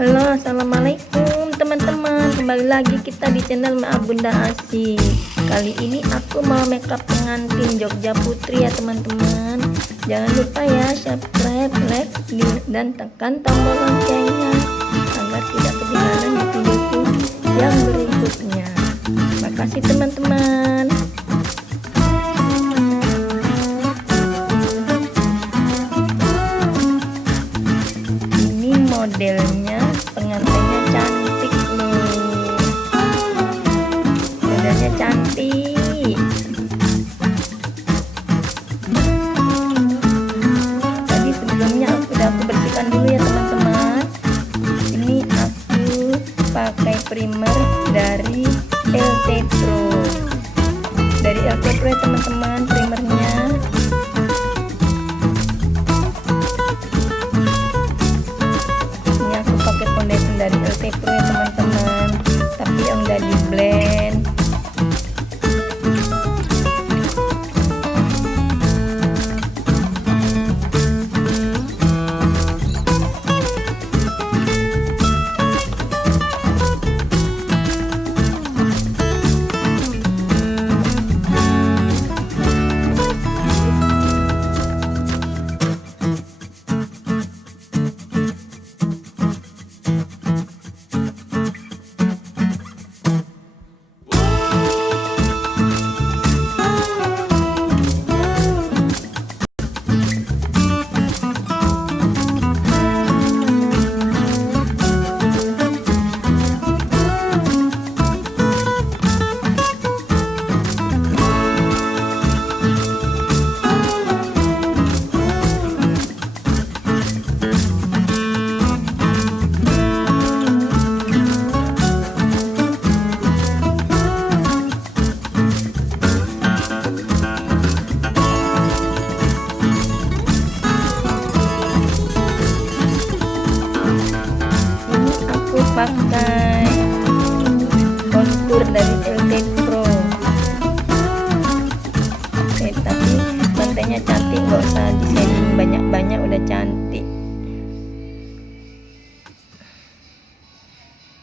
Halo, assalamualaikum teman-teman. Kembali lagi kita di channel Maaf Bunda Asih. Kali ini aku mau makeup pengantin Jogja Putri ya teman-teman. Jangan lupa ya subscribe, like, dan tekan tombol loncengnya agar tidak ketinggalan di videoku yang berikutnya. Makasih teman-teman. Ini modelnya, pengantinnya cantik loh. Modelnya cantik. Tadi sebelumnya aku bersihkan dulu ya teman-teman. Ini aku pakai primer dari LT Pro. Dari LT Pro ya teman-teman primernya. Foundation dari LT Pro ya teman-teman, tapi yang udah di blend. Pakai kontur dari LT Pro. Tapi kontennya cantik, nggak usah di shading banyak-banyak, udah cantik.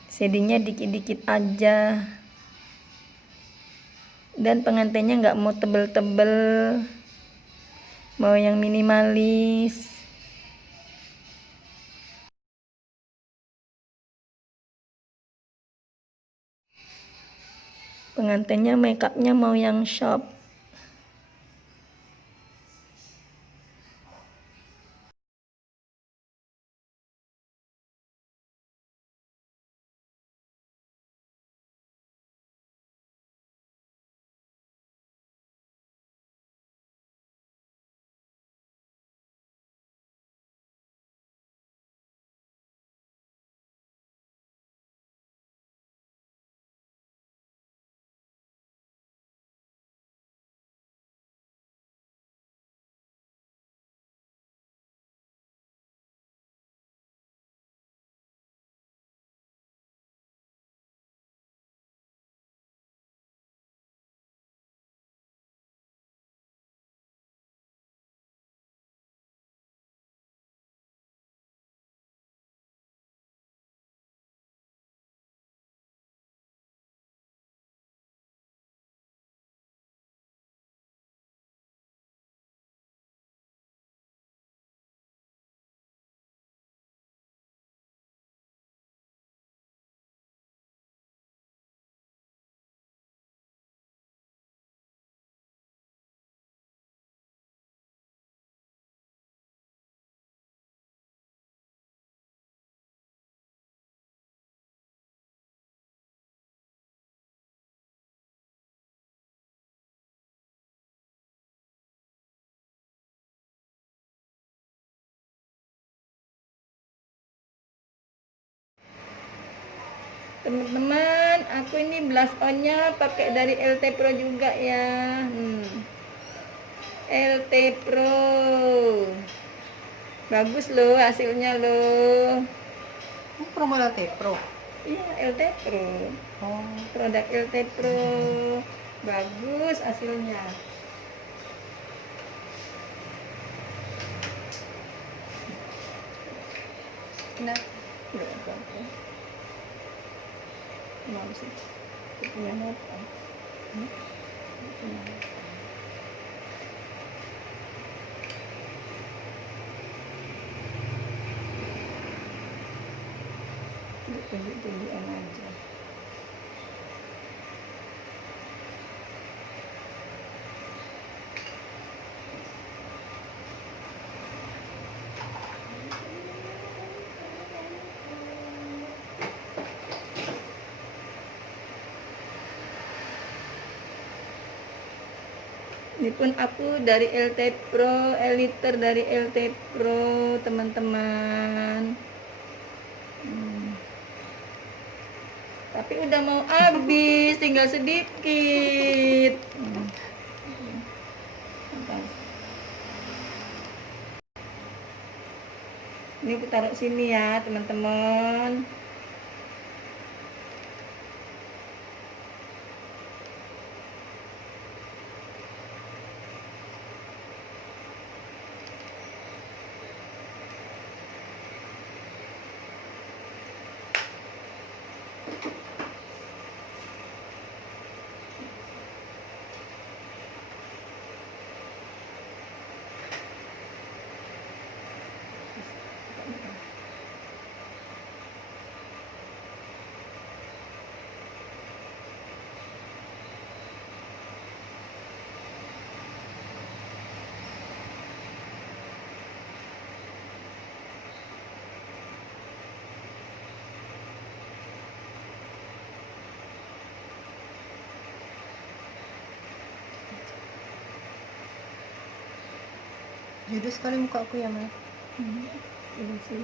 Shadingnya dikit-dikit aja, dan pengantinnya nggak mau tebel-tebel, mau yang minimalis. Pengantinnya makeupnya mau yang shop. Teman-teman, aku ini blush on-nya pakai dari LT Pro juga ya. LT Pro. Bagus loh hasilnya loh. Promo LT Pro. Iya, LT Pro. Oh, Produk LT Pro. Bagus hasilnya. nah, Nggak apa-apa. Mau sih. Punya motor. Tunjuk-tunjukan aja. Ini pun aku dari LT Pro, eliter dari LT Pro, teman-teman. Tapi udah mau habis, tinggal sedikit. Ini aku taruh sini ya, teman-teman. Judes sekali muka aku ya, Mel. Ini sih.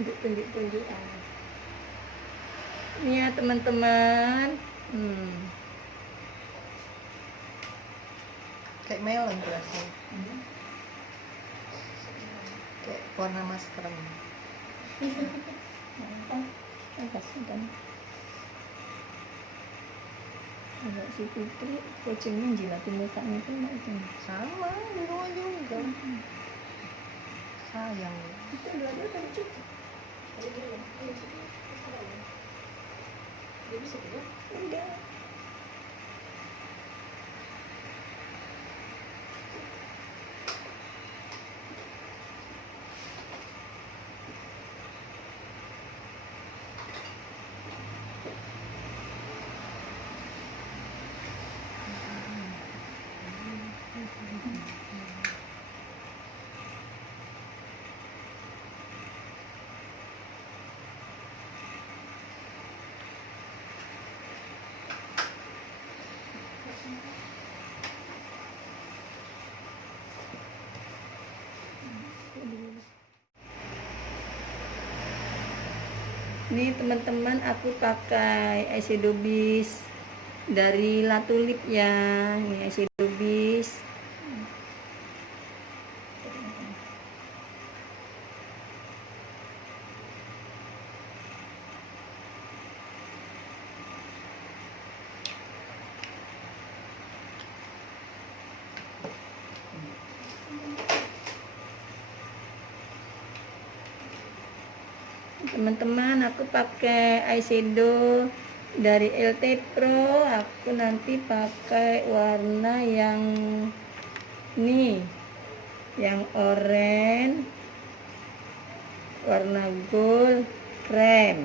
Untuk tunjuk-tunjukan. Ini ya teman-teman. Kayak melon tuh rasanya. Kayak warna masker. Dan agak si Putri kucingnya jilatin mukanya tuh nggak itu. Sama, di rumah juga. Sayang. Itu dua-dua kan cukup. Enggak. Ini teman-teman aku pakai eyeshadow bis dari La Tulip ya. Ini eyeshadow bis. Teman-teman, aku pakai eyeshadow dari LT Pro. Aku nanti pakai warna yang ini, yang oranye, warna gold, krem.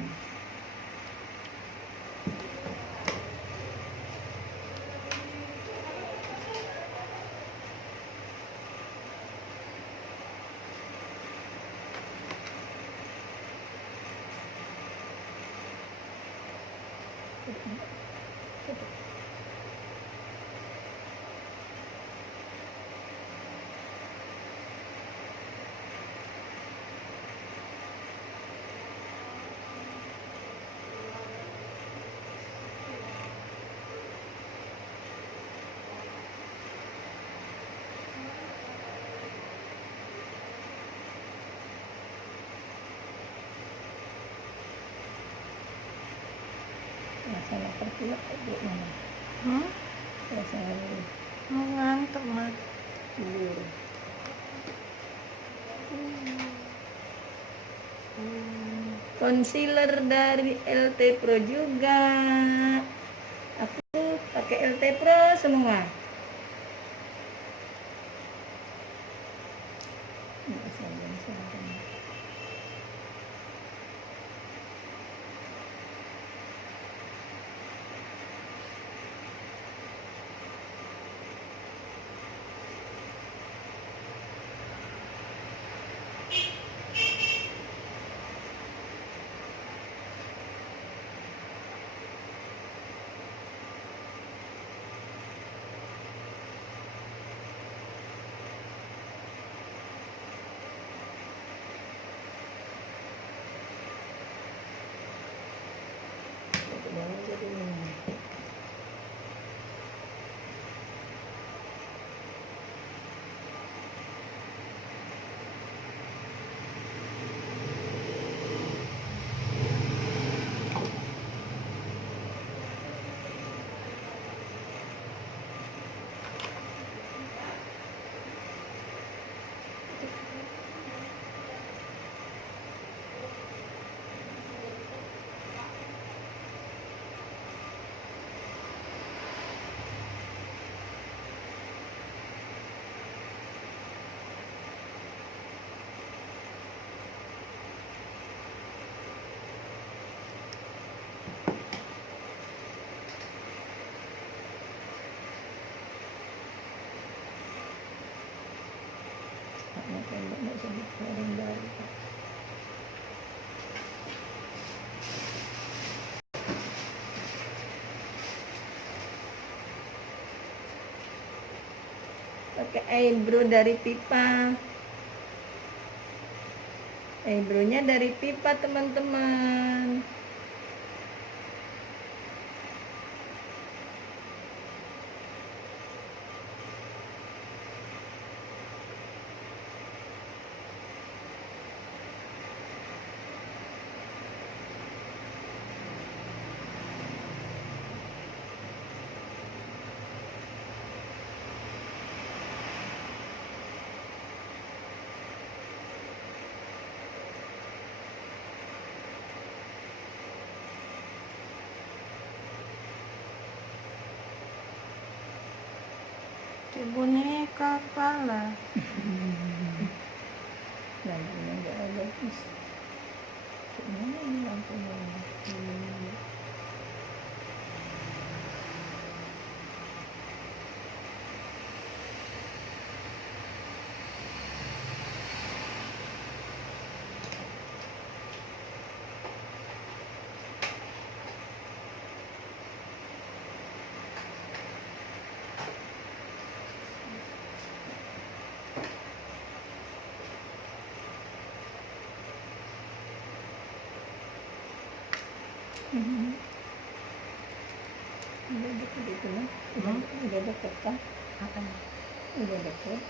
Rasanya terpilek kayak mana? Rasanya Mau ngantuk mah. tidur. Concealer dari LT Pro juga. Aku pakai LT Pro semua. Jangan jadi ini. Nggak sebut orang baru. Pakai eyebrow dari Pipa. Eyebrow-nya dari Pipa, teman-teman. Kayak boneka kepala. Lampunya nggak ada, bagus. Gimana ini lampunya? Udah deket itu lah. Udah deket kan? Apanya? Udah deket.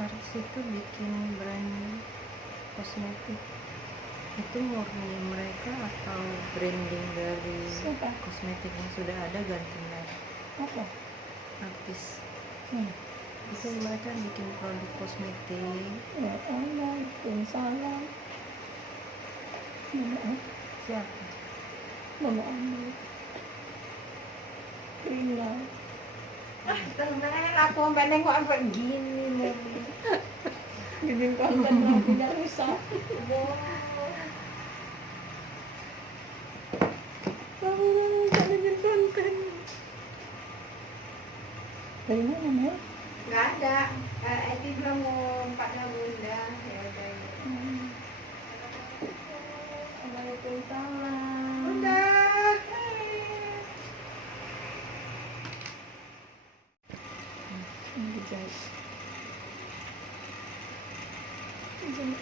Artis itu bikin brand kosmetik itu murni mereka atau branding dari Siapa? kosmetik yang sudah ada ganti merek Apa? artis Itu mereka bikin produk kosmetik. Ya Allah, bikin salam. Siapa? Mama Allah. Rina. Tenang, aku sampai nengok sampai gini nih. Bikin konten lampunya rusak. Kamu rusak bikin konten. Dari mana, Mel? Nggak ada. Eti bilang mau empatnya bunda. Ya udah. Waalaikumsalam. Udah. Ini dijahit. Dijahit.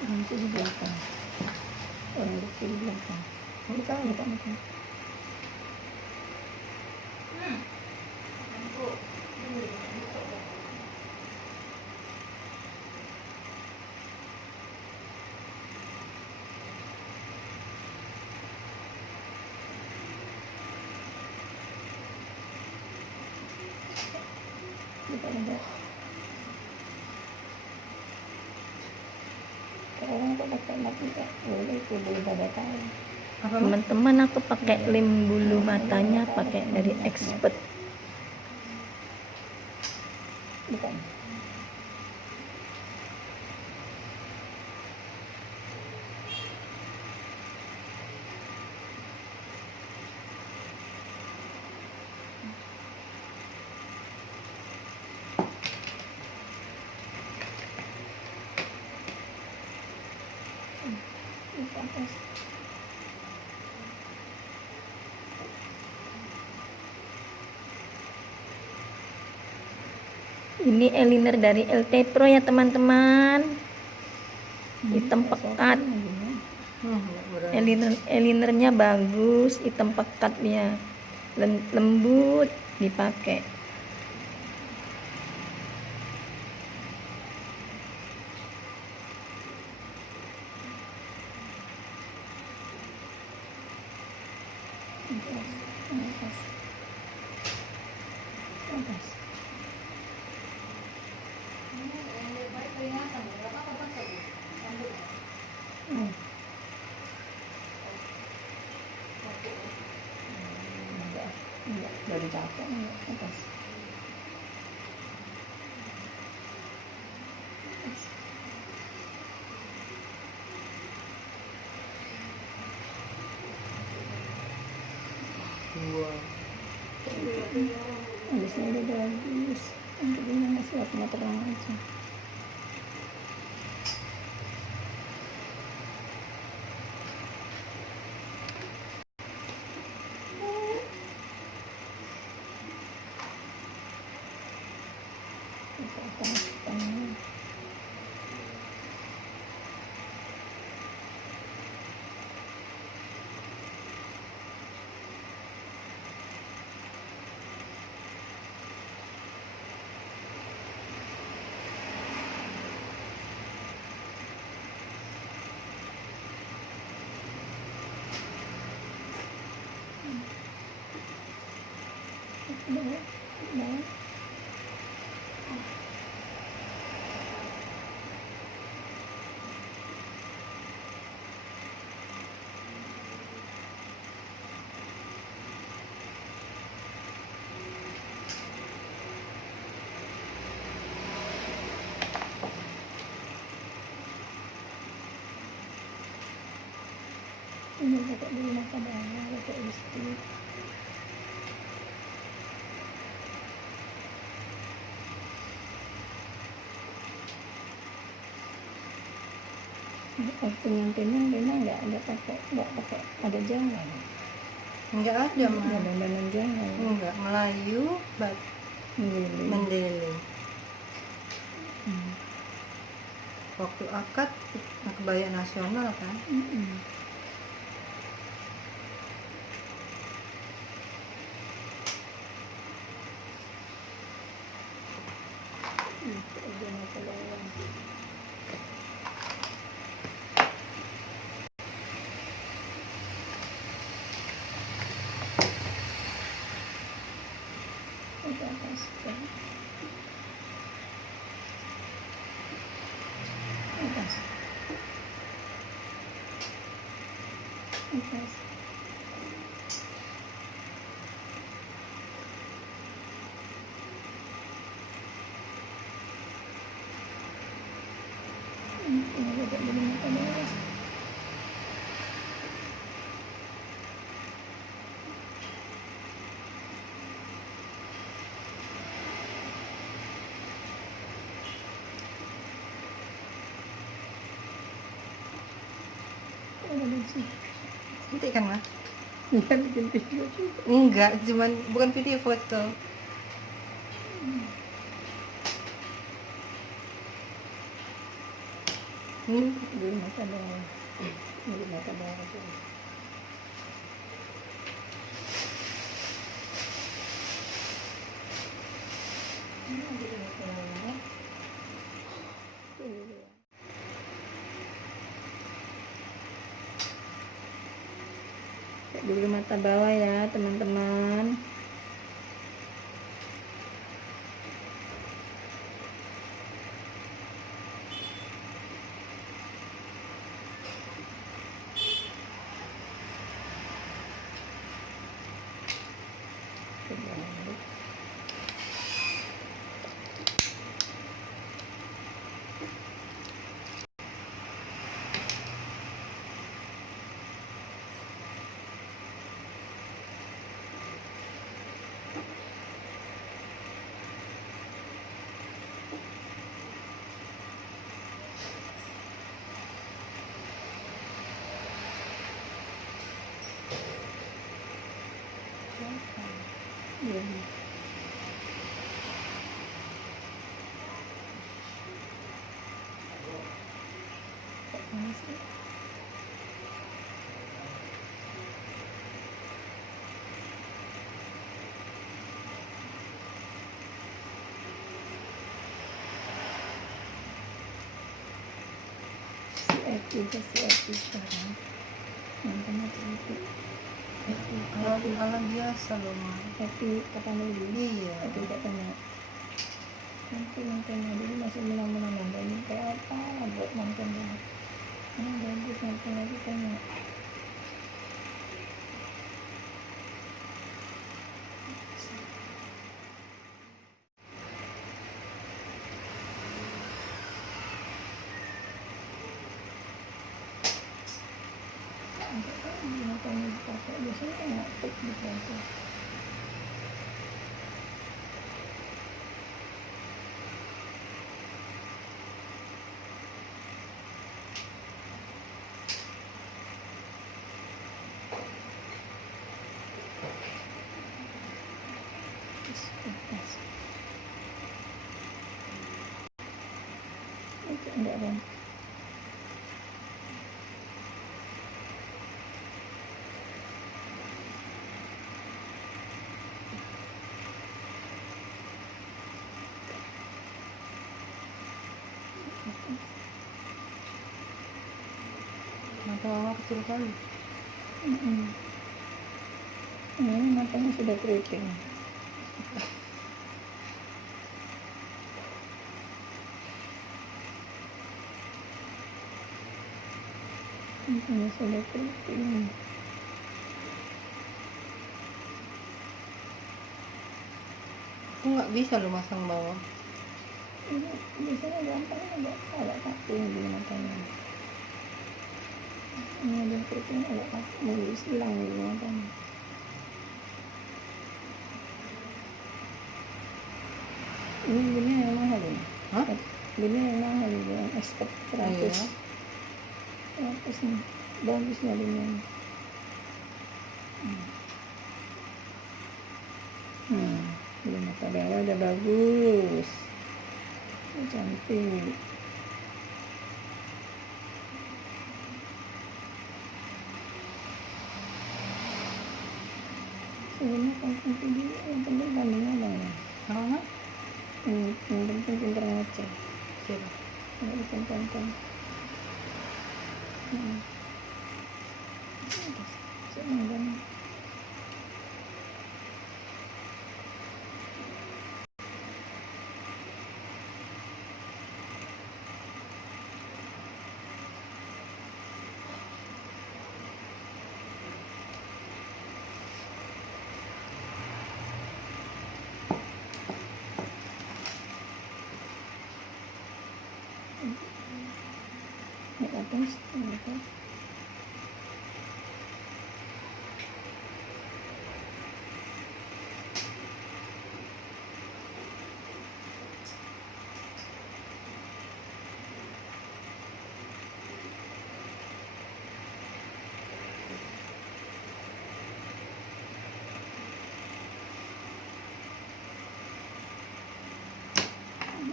Nanti di belakang. Orang itu di belakang. Bukan, bukan, bukan. Bukan ada. Orang kok pakai mati tak boleh itu boleh pada tahu. Apa? Teman-teman, aku pakai lem bulu matanya pakai dari Expert. Bukan. Bukan tes. Ini eyeliner dari LT Pro ya teman-teman. Hitam pekat. Eyelinernya bagus, hitam pekat dia. Lembut dipakai. Dari capek atas. Wow. Alisnya udah bagus. Untuk ini masih aku terang aja. Ini pakai dulu makan banyak, pakai lipstick. Pengantinnya Rina nggak pakai ada jangan. Enggak ada mah. Nggak dandanan jangan. Enggak, Melayu, Mendele. Waktu akad kebaya nasional kan. Atas. Atas. Ini agak belum mata beres. Ada bensin. Cantik kan, Mas? Iya, bikin video juga. Enggak, cuman bukan video, foto. Ini Belum mata bawah. Belum mata bawah tuh. Ini belum mata bawah. Cek dulu mata bawah ya teman-teman. Belum. Kok panas sih? Si Eti sekarang nonton Eti. ala biasa loh, Mas. Eti kapan dulu? Iya. Eti katanya nanti nontonnya dulu masih menang-menang ini kayak apa buat nonton dulu. Ini bagus nonton lagi tanya. Nontonnya di kafe biasanya kan nggak di kafe. Enggak ada. Mata Mama kecil kali. Ini matanya sudah keriting. Matanya sudah keriting. Aku nggak bisa loh masang bawah. Ini biasanya gampang agak kaku di matanya. Ini ada keriting agak kaku, mulus hilang di matanya. Ini belinya yang mahal ini. Hah? Belinya yang mahal ini, yang expert 100. Iya. 100 nih, bagusnya belinya. Beli mata bawah udah bagus. Cantik. Sebenarnya konten video yang penting bandingnya bang ya. Apa, Mas? Yang penting pintar ngecek. Siapa? Nggak bikin konten. Senang banget. Terus, terus.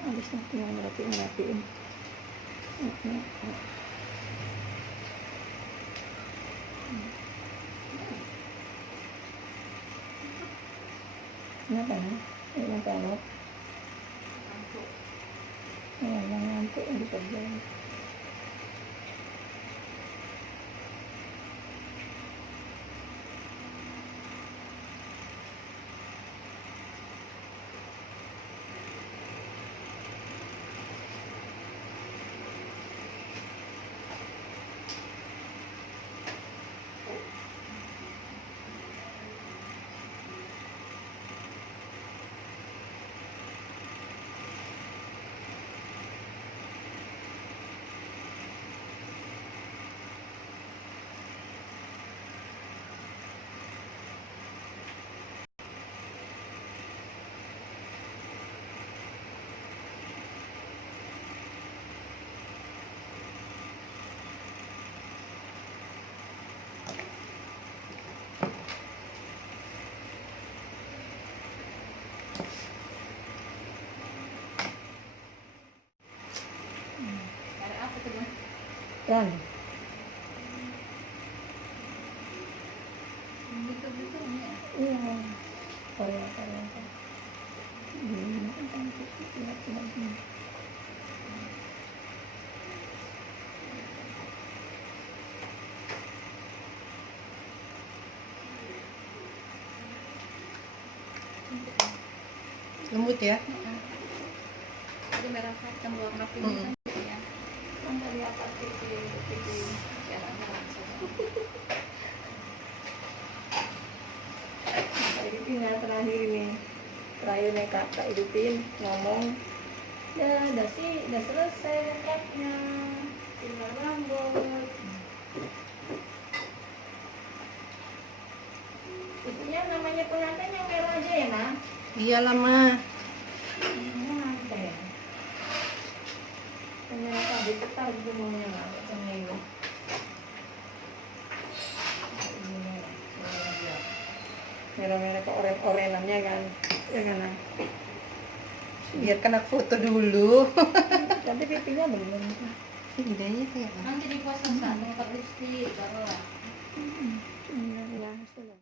Habis nanti ngerapiin. Kenapa nih? Yang kalau yang ngantuk yang dikerjain. Ada apa tuh, Bang? Kan, Gitu-gitu ya. iya. Korea. Ini kan cantik, lihat lagi. Lembut ya? Jadi merah hitam warna pink Mm. kan ya. Kan dari atas pipi Caranya langsung. Kak Idupin ya terakhir nih nih Kak Idupin ngomong ya udah selesai makeupnya, tinggal rambut. Isinya namanya pengantin yang merah aja ya nak? Iya lama. Pengantin ternyata tadi ketar semuanya nggak cemil. Merah-merah ke oren-orenannya kan, ya kan nak? Biar kena foto dulu. Nanti pipinya belum. Bedanya kayak apa? Nanti di puasa satu pakai lipstick baru lah. Langsung.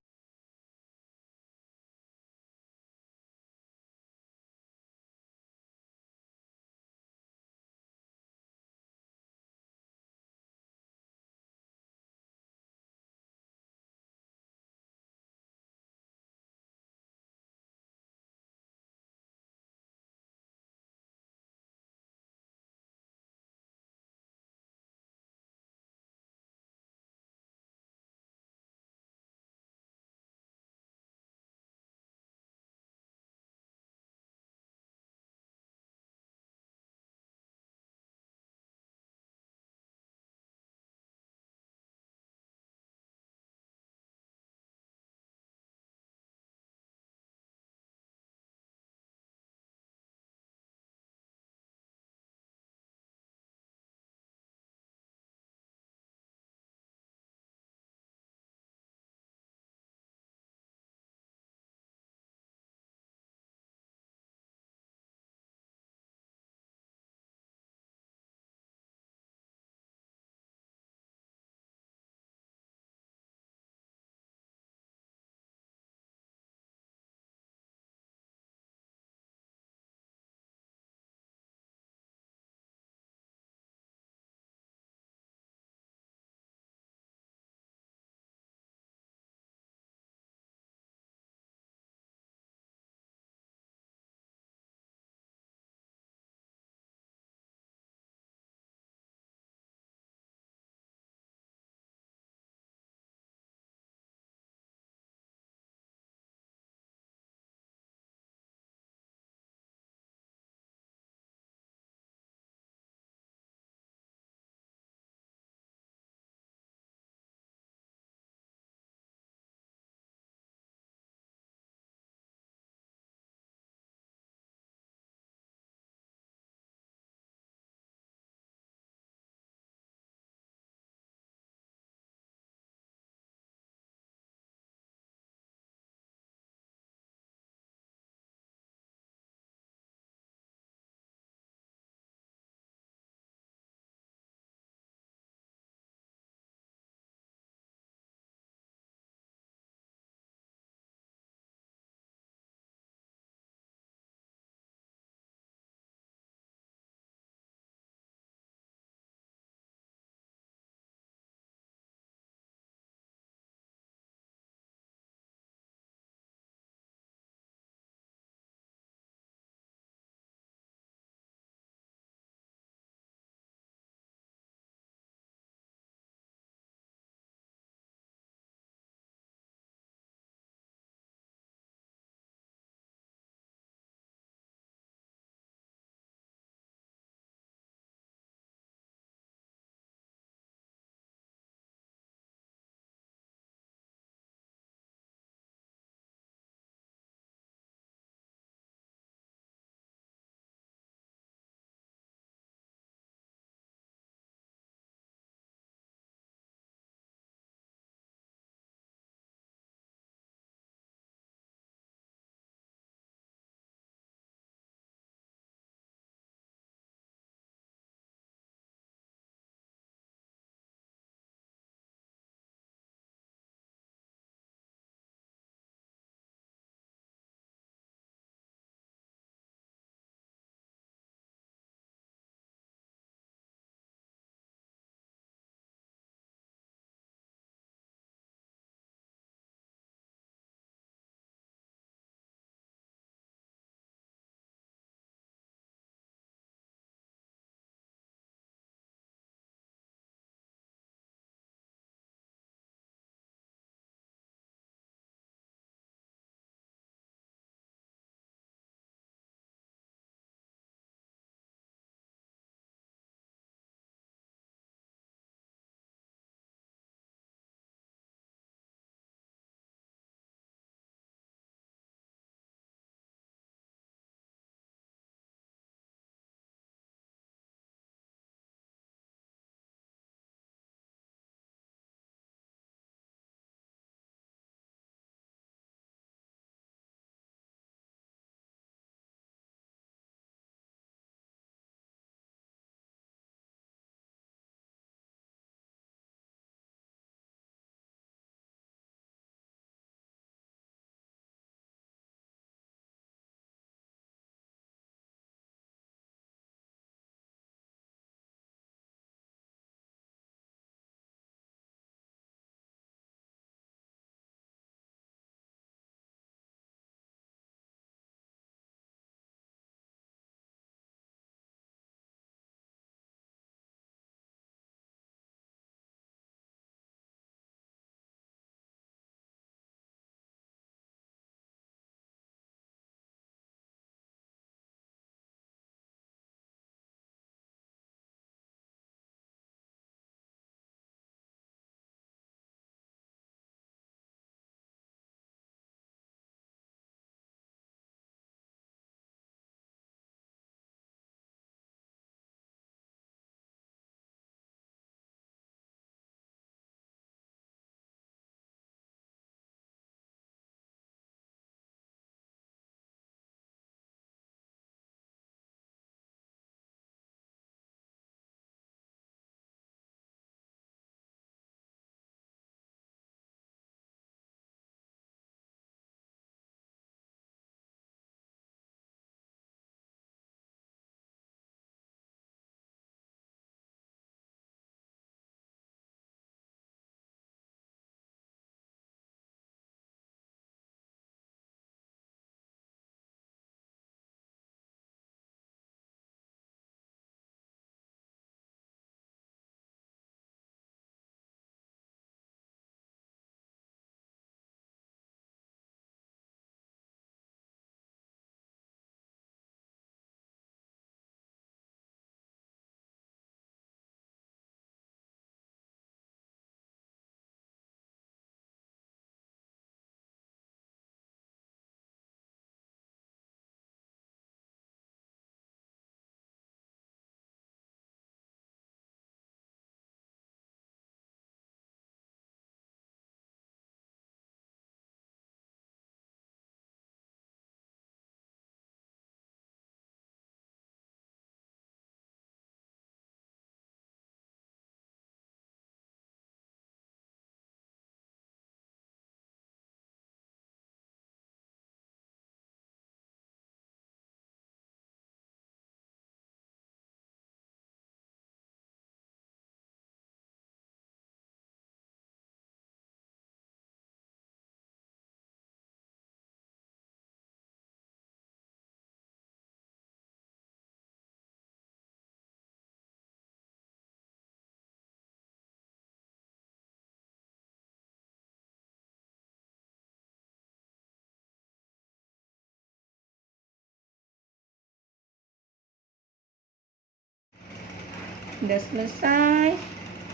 Udah selesai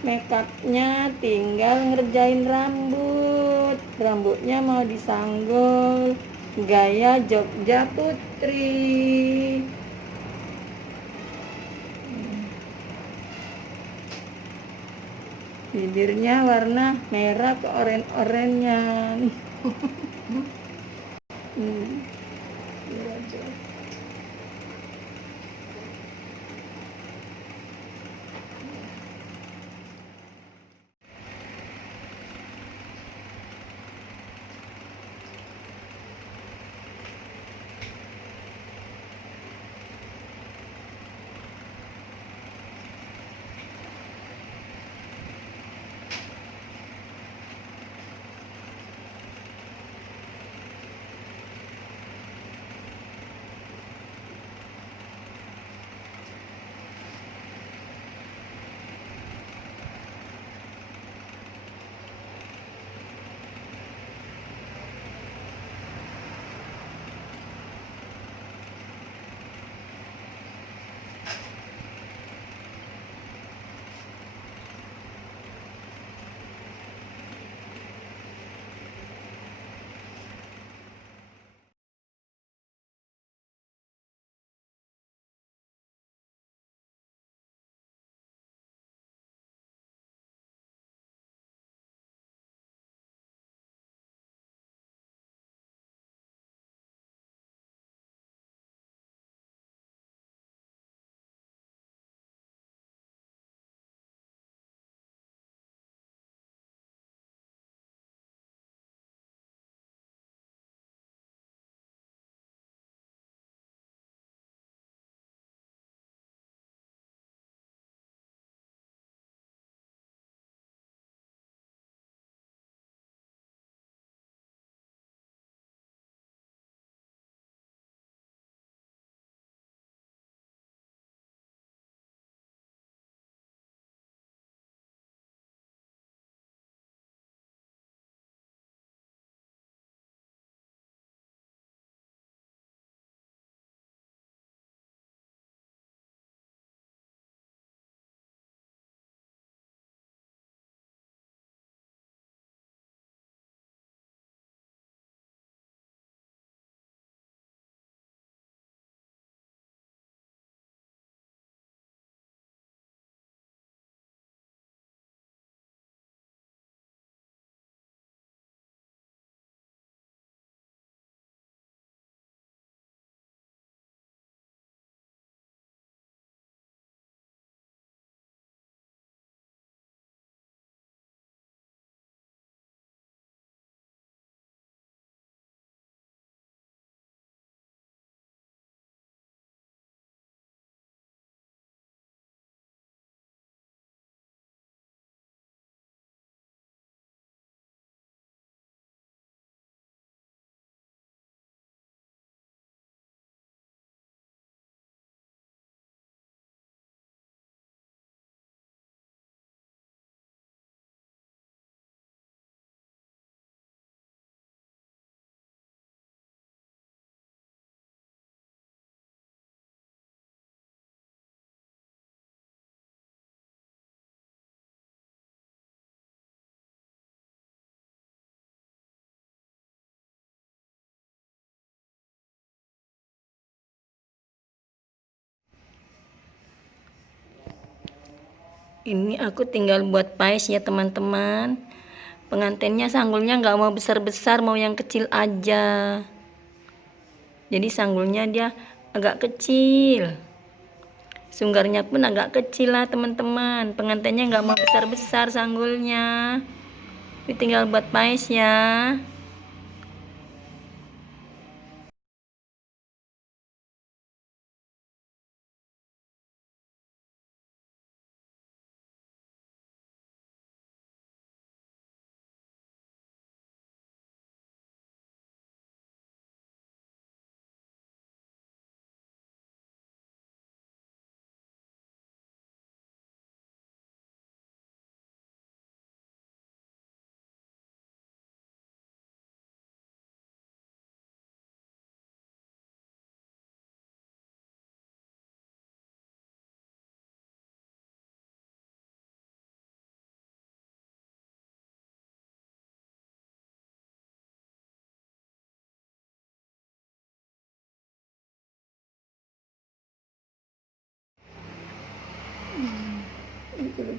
makeupnya, tinggal ngerjain rambut. Rambutnya mau disanggul gaya Jogja Putri. Bibirnya warna merah ke oren-orenyan. Gitu aja. Ini aku tinggal buat paes ya teman-teman. Pengantinnya sanggulnya nggak mau besar-besar, mau yang kecil aja. Jadi sanggulnya dia agak kecil. Sunggarnya pun agak kecil lah teman-teman. Pengantinnya nggak mau besar-besar sanggulnya. Ini tinggal buat paes ya.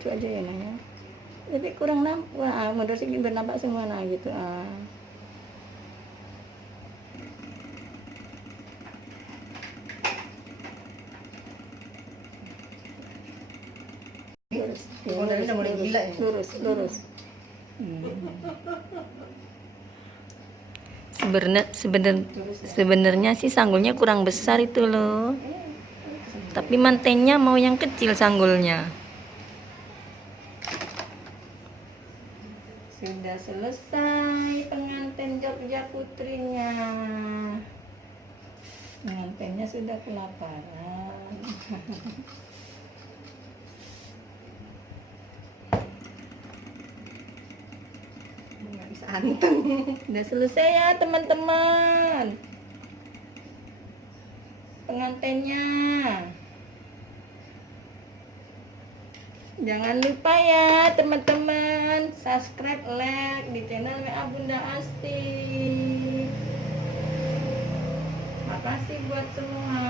lucu aja ya nanya. Tapi kurang nampak, menurut sih biar nampak semua nah gitu. Lurus, Oh, dari udah mulai gila ya? lurus. Sebenarnya sih sanggulnya kurang besar itu loh. Tapi mantennya mau yang kecil sanggulnya. Sudah selesai pengantin Jogja putrinya. Pengantinnya sudah kelaparan. Nggak bisa anteng. Udah selesai ya teman-teman. Pengantinnya. Jangan lupa ya teman-teman subscribe, like di channel WA Bunda Asti. Makasih buat semua.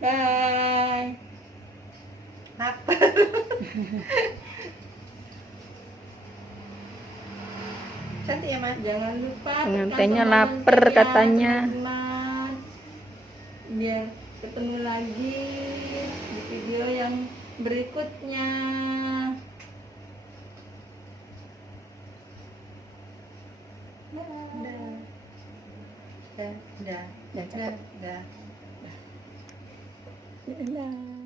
Bye. Lapar. Cantik ya, Mas? Jangan lupa Pengantinnya tekan tombol lapar lonceng ya, katanya. teman-teman. Biar ketemu lagi di video yang berikutnya. Dah. Ya, cakep. Dah. Dadah.